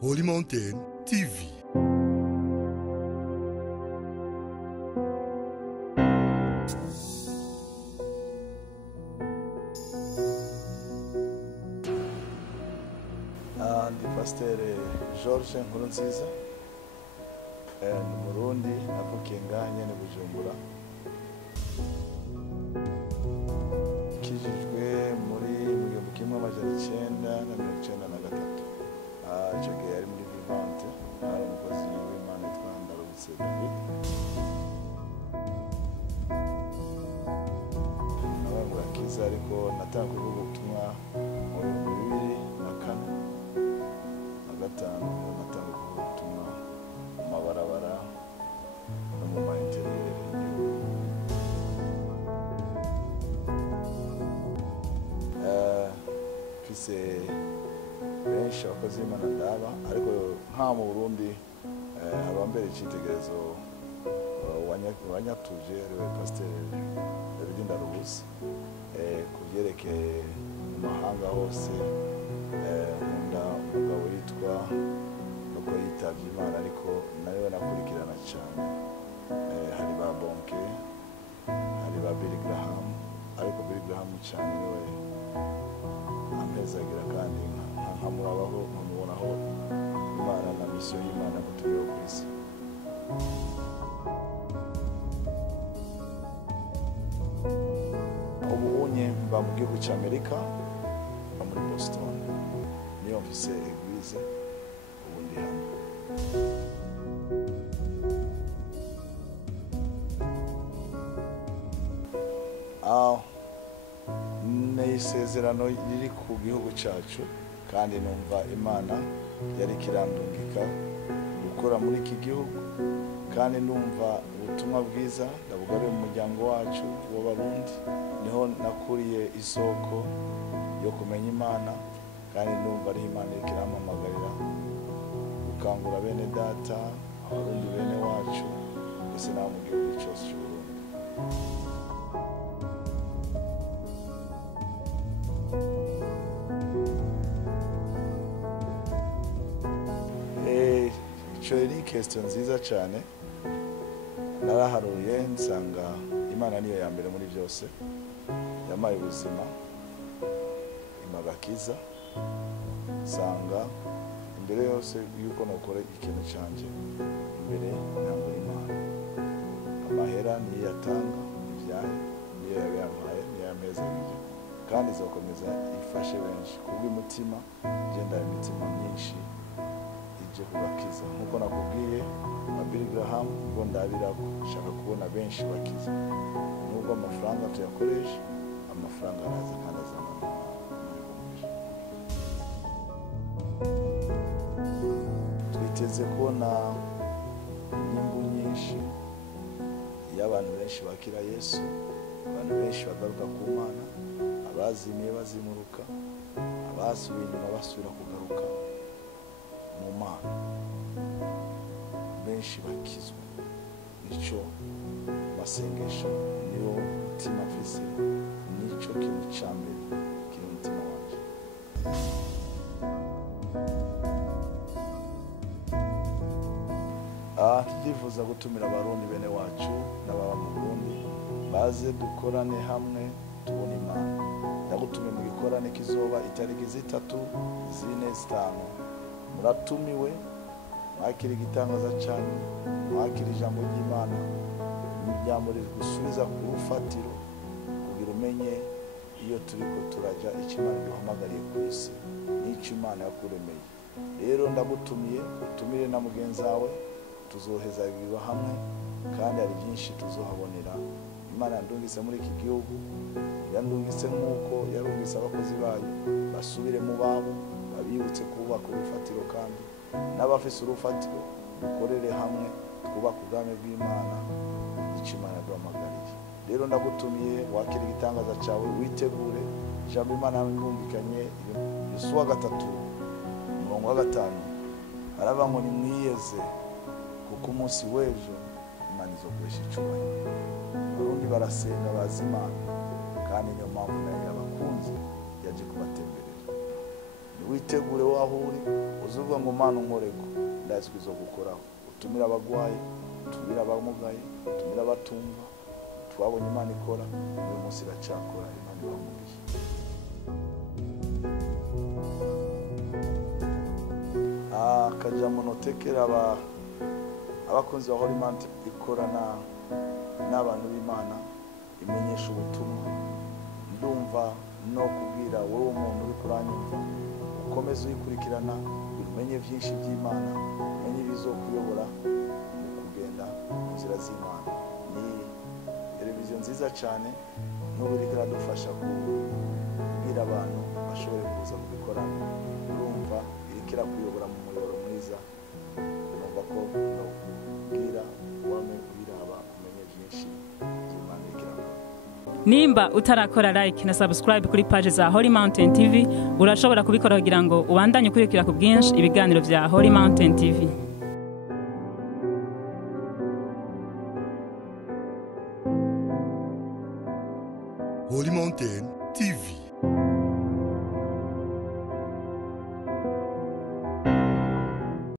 Holy Mountain TV. Ndi Pasteur George Nkurunziza, ni Murundi, navukiye ngaha nyene Bujumbura. Kijijwe muri 1993. Ico gihe yari muri Vivante, ari umukozi w'Imana yitwa Ndarubutse David. Nabaye murakiza ariko natanguye ubutumwa mu 2004. Gatanu natanguye ubutumwa mu mabarabara no mu mainterieur y'igihugu. Mfise benshi abakozi b'Imana ndaba, ariko nka mu Burundi abambere icitegerezo wanyatuje ariwe Pasteur David Ndarubutse, kuvyerekeye mu mahanga hose. Nkunda umugabo yitwa nuko yitavye Imana, ariko nawe nakurikirana cyane. Hari ba Bonke, hari ba Billy Graham, ariko Billy Graham cyane niwe ampezagira kandi nkamurabaho nkamubonaho Imana na misiyo y'Imana gutumiwe ku isi. Ubu unye mba mu gihugu cy'Amerika, muri Boston, niyo mfise eglise ubundi hano. N'isezerano riri ku gihugu cyacu, kandi numva Imana yari kirandungika gukora muri iki gihugu, kandi numva ubutumwa bwiza ndabugaruye mu muryango wacu w'Abarundi. Niho nakuriye isoko yo kumenya Imana, kandi numva ari Imana iriko irampamagarira gukangura bene data, Abarundi bene wacu, mbese n'abo mu gihugu cyose cy'Uburundi. Ico ni question nziza cyane. Naraharuye nsanga Imana niyo ya mbere muri byose, yamaye ubuzima, imagakiza. Nsanga imbere yose yuko nokora ikintu canje, imbere ntangura Imana. Amahera niyo yatanga, ibyaye niyo yabimpaye, niyo yameza ibyo, kandi izokomeza ifashe benshi kubw'umutima. Genda imitima myinshi ije kubakiza, nkuko nakubwiye na Billy Graham, ngo ndabirako shaka kubona benshi bakiza. Nubwo amafaranga tuyakoresha, amafaranga araza kandi azana. Twiteze kubona inyungu nyinshi y'abantu benshi bakira Yesu, abantu benshi bagaruka ku Mana, abazimiye bazimuruka, abasubiye inyuma basubira kugaruka mu Mana, benshi bakizwa. Nico masengesho, niyo mutima mfise, nico kintu ca mbere kiri mu mutima wanje. Tuzifuza gutumira Abarundi bene wacu n'ababa mu Burundi baze dukorane hamwe tubone Imana. Ndagutumiye mu gikorane kizoba itariki 3, 4, 5. Muratumiwe, mwakira igitangaza cyane, mwakira ijambo ry'Imana, ijambo rigusubiza ku rufatiro, kugira umenye iyo turiko turaja icyo Imana iduhamagariye ku isi, n'icyo Imana yakuremeye. Rero ndagutumiye, utumire na mugenzi wawe, tuzoheza ibiba hamwe, kandi hari byinshi tuzohabonera. Imana yandungitse muri iki gihugu, yandungitse nk'uko yarungitse abakozi bayo, basubire mu babo, babibutse kubaka urufatiro, kandi n'abafise urufatiro dukorere hamwe twubaka ubwami bw'Imana, icyo Imana yaduhamagariye. Rero ndagutumiye, wakira igitangaza cyawe, witegure. Ijambo Imana yumvikanye Yosuwa 3:5, araba ngo nimwiyeze, kuko umunsi w'ejo Imana izokoresha icyubahiro. Abarundi barasenga bazi Imana, kandi niyo mpamvu nayo yabakunze yaje kubatemberera. witegure waho uri uzuvuga ngo Mana unkoreko ndazi kuzogukoraho utumira abagwayi utumira abamugaye utumira abatumva twabonye Imana ikora uyu munsi iracakora Imana ibamugisha akajambo notekera abakunzi ba Holy Mountain ikorana n'abantu b'Imana imenyesha ubutumwa ndumva no kubwira wowe umuntu uri kuranyumva ukomeze uyikurikirana umenye byinshi by'Imana umenye ibizokuyobora mu kugenda mu nzira z'Imana ni televiziyo nziza cyane n'uburi kiradufasha kubwira abantu bashobore kuza kubikorana urumva irikira kuyobora mu muyoboro mwiza numva ko no kubwira wame kubiraba umenye byinshi by'Imana ikiramo. Nimba utarakora like na subscribe kuri page za Holy Mountain TV urashobora kubikora kugira ngo ubandanye ukurikira ku bwinshi ibiganiro bya Holy Mountain TV. Holy Mountain TV.